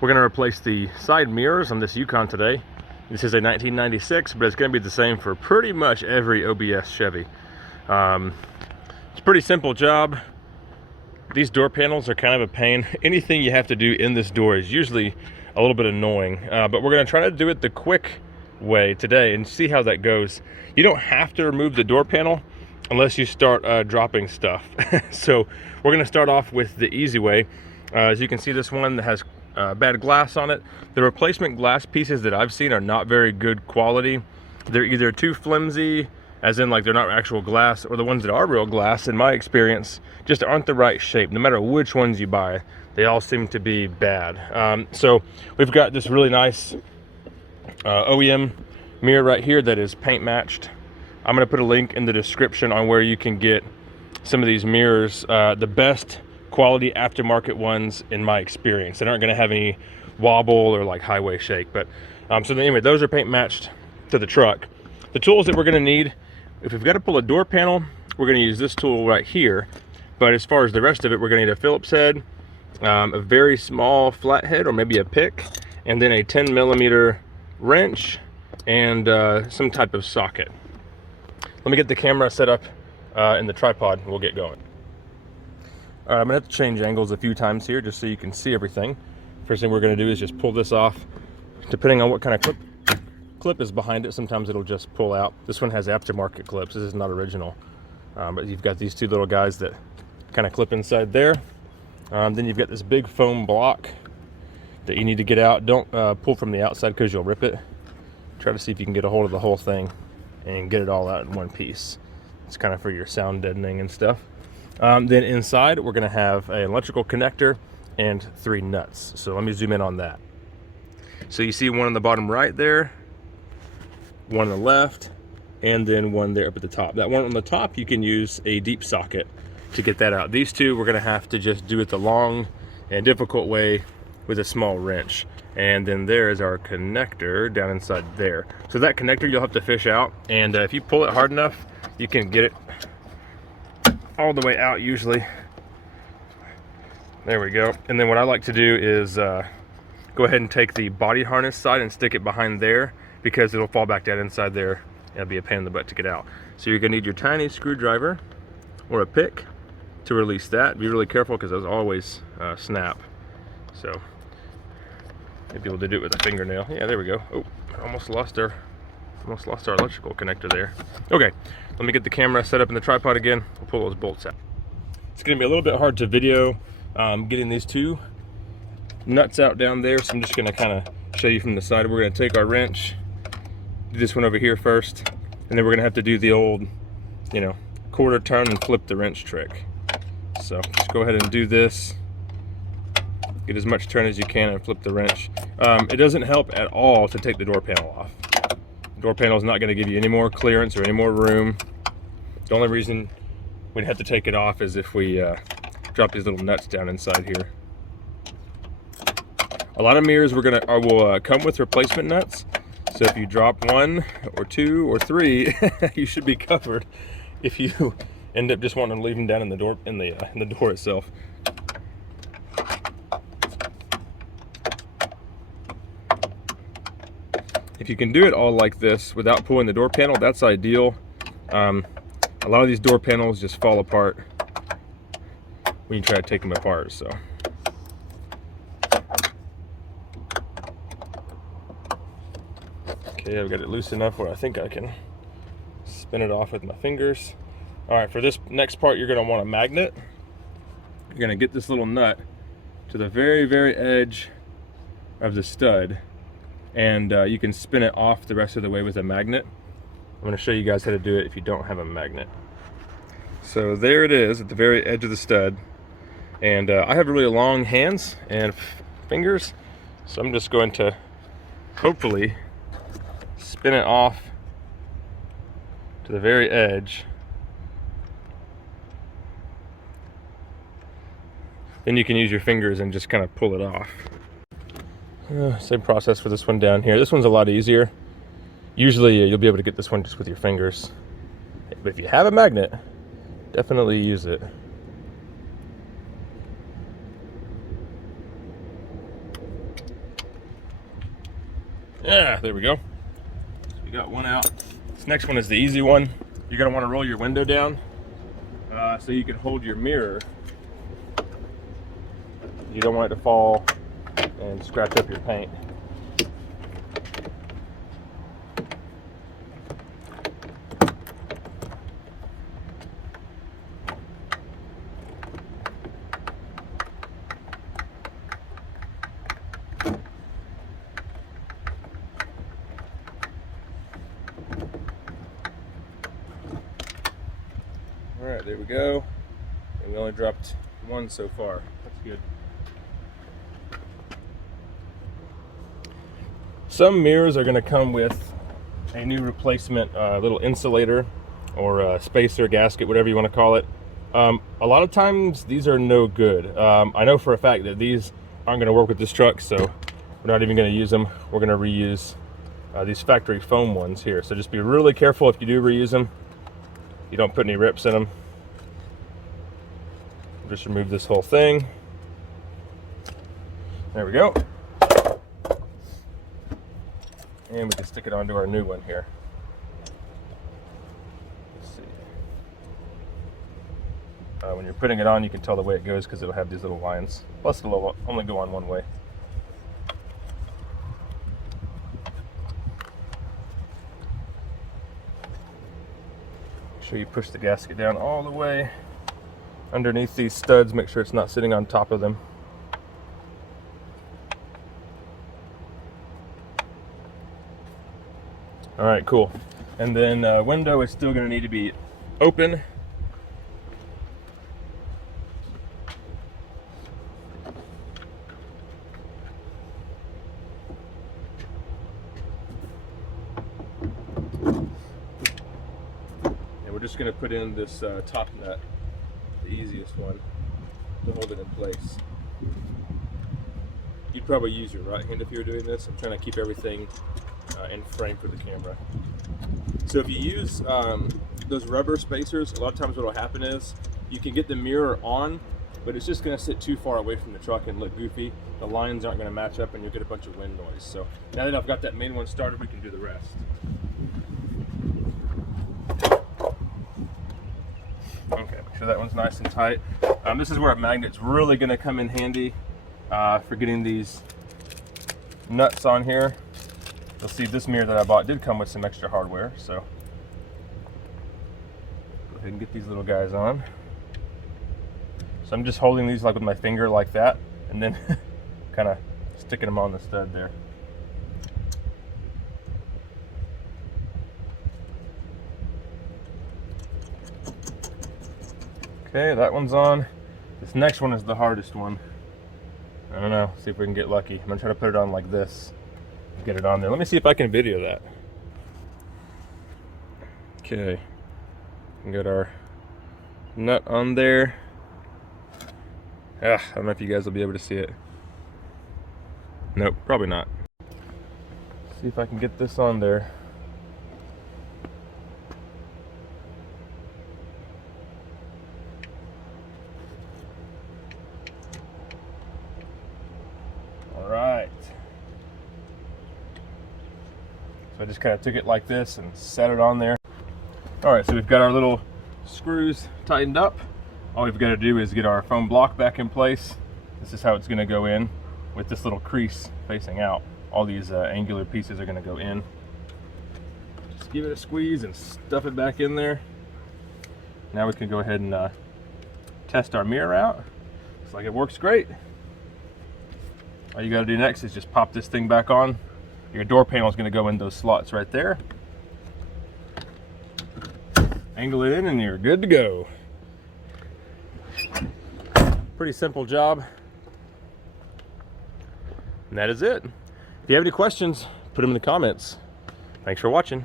We're going to replace the side mirrors on this Yukon today. This is a 1996, but it's going to be the same for pretty much every OBS Chevy. It's a pretty simple job. These door panels are kind of a pain. Anything you have to do in this door is usually a little bit annoying, but we're going to try to do it the quick way today and see how that goes. You don't have to remove the door panel unless you start dropping stuff. So we're going to start off with the easy way. As you can see, this one that has bad glass on it. The replacement glass pieces that I've seen are not very good quality. They're either too flimsy, as in like they're not actual glass, or the ones that are real glass, in my experience, just aren't the right shape. No matter which ones you buy, they all seem to be bad. So we've got this really nice OEM mirror right here that is paint matched. I'm going to put a link in the description on where you can get some of these mirrors, the best quality aftermarket ones in my experience. They aren't going to have any wobble or like highway shake, but so anyway, those are paint matched to the truck. The tools that we're going to need, if we've got to pull a door panel, we're going to use this tool right here. But as far as the rest of it, we're going to need a Phillips head, a very small flathead or maybe a pick, and then a 10mm wrench and some type of socket. Let me get the camera set up in the tripod and we'll get going. All right, I'm gonna have to change angles a few times here just so you can see everything. First thing we're gonna do is just pull this off. Depending on what kind of clip is behind it, sometimes it'll just pull out. This one has aftermarket clips. This is not original. But you've got these two little guys that kind of clip inside there. Then you've got this big foam block that you need to get out. Don't pull from the outside because you'll rip it. Try to see if you can get a hold of the whole thing and get it all out in one piece. It's kind of for your sound deadening and stuff. Then inside we're going to have an electrical connector and 3 nuts. So let me zoom in on that. So you see one on the bottom right there, one on the left, and then one there up at the top. That one on the top you can use a deep socket to get that out. These two we're going to have to just do it the long and difficult way with a small wrench. And then there is our connector down inside there. So that connector you'll have to fish out, and if you pull it hard enough you can get it all the way out usually. There we go. And then what I like to do is go ahead and take the body harness side and stick it behind there, because it'll fall back down inside there. It'll be a pain in the butt to get out. So you're gonna need your tiny screwdriver or a pick to release that. Be really careful because those always snap. So maybe able to do it with a fingernail. Yeah, there we go. Oh, almost lost our electrical connector there. Okay, let me get the camera set up in the tripod again. We'll pull those bolts out. It's gonna be a little bit hard to video getting these two nuts out down there, so I'm just gonna kind of show you from the side. We're gonna take our wrench, do this one over here first, and then we're gonna have to do the old, you know, quarter turn and flip the wrench trick. So just go ahead and do this. Get as much turn as you can and flip the wrench. It doesn't help at all to take the door panel off. The door panel is not going to give you any more clearance or any more room. The only reason we'd have to take it off is if we drop these little nuts down inside here. A lot of mirrors will come with replacement nuts. So if you drop 1 or 2 or 3, you should be covered. If you end up just wanting to leave them down in the door in the door itself. If you can do it all like this without pulling the door panel, that's ideal. A lot of these door panels just fall apart when you try to take them apart. So okay, I've got it loose enough where I think I can spin it off with my fingers. All right, for this next part you're going to want a magnet. You're going to get this little nut to the very, very edge of the stud, and you can spin it off the rest of the way with a magnet. I'm going to show you guys how to do it if you don't have a magnet. So there it is at the very edge of the stud, and I have really long hands and fingers, so I'm just going to hopefully spin it off to the very edge. Then you can use your fingers and just kind of pull it off. Same process for this one down here. This one's a lot easier. Usually you'll be able to get this one just with your fingers. But if you have a magnet, definitely use it. Yeah, there we go. So we got one out. This next one is the easy one. You're gonna want to roll your window down so you can hold your mirror. You don't want it to fall and scratch up your paint. All right, there we go. And we only dropped one so far. That's good. Some mirrors are going to come with a new replacement little insulator or spacer, gasket, whatever you want to call it. A lot of times these are no good. I know for a fact that these aren't going to work with this truck, so we're not even going to use them. We're going to reuse these factory foam ones here. So just be really careful if you do reuse them. You don't put any rips in them. Just remove this whole thing. There we go. And we can stick it onto our new one here. Let's see. When you're putting it on, you can tell the way it goes because it'll have these little lines. Plus, it'll only go on one way. Make sure you push the gasket down all the way underneath these studs. Make sure it's not sitting on top of them. All right, cool. And then window is still going to need to be open. And we're just going to put in this top nut, the easiest one, to hold it in place. You'd probably use your right hand if you were doing this. I'm trying to keep everything in frame for the camera. So if you use those rubber spacers, a lot of times what will happen is you can get the mirror on, but it's just going to sit too far away from the truck and look goofy. The lines aren't going to match up and you'll get a bunch of wind noise. So now that I've got that main one started, we can do the rest. Okay, make sure that one's nice and tight. This is where a magnet's really going to come in handy for getting these nuts on here. You'll see this mirror that I bought did come with some extra hardware, so go ahead and get these little guys on. So I'm just holding these like with my finger like that, and then kind of sticking them on the stud there. Okay, that one's on. This next one is the hardest one. I don't know, see if we can get lucky. I'm gonna try to put it on like this. Get it on there. Let me see if I can video that. Okay, we got our nut on there. I don't know if you guys will be able to see it. Nope, probably not. See if I can get this on there. All right. So I just kind of took it like this and set it on there. All right, so we've got our little screws tightened up. All we've got to do is get our foam block back in place. This is how it's going to go in with this little crease facing out. All these angular pieces are going to go in. Just give it a squeeze and stuff it back in there. Now we can go ahead and test our mirror out. Looks like it works great. All you got to do next is just pop this thing back on. Your door panel is going to go in those slots right there. Angle it in and you're good to go. Pretty simple job. And that is it. If you have any questions, put them in the comments. Thanks for watching.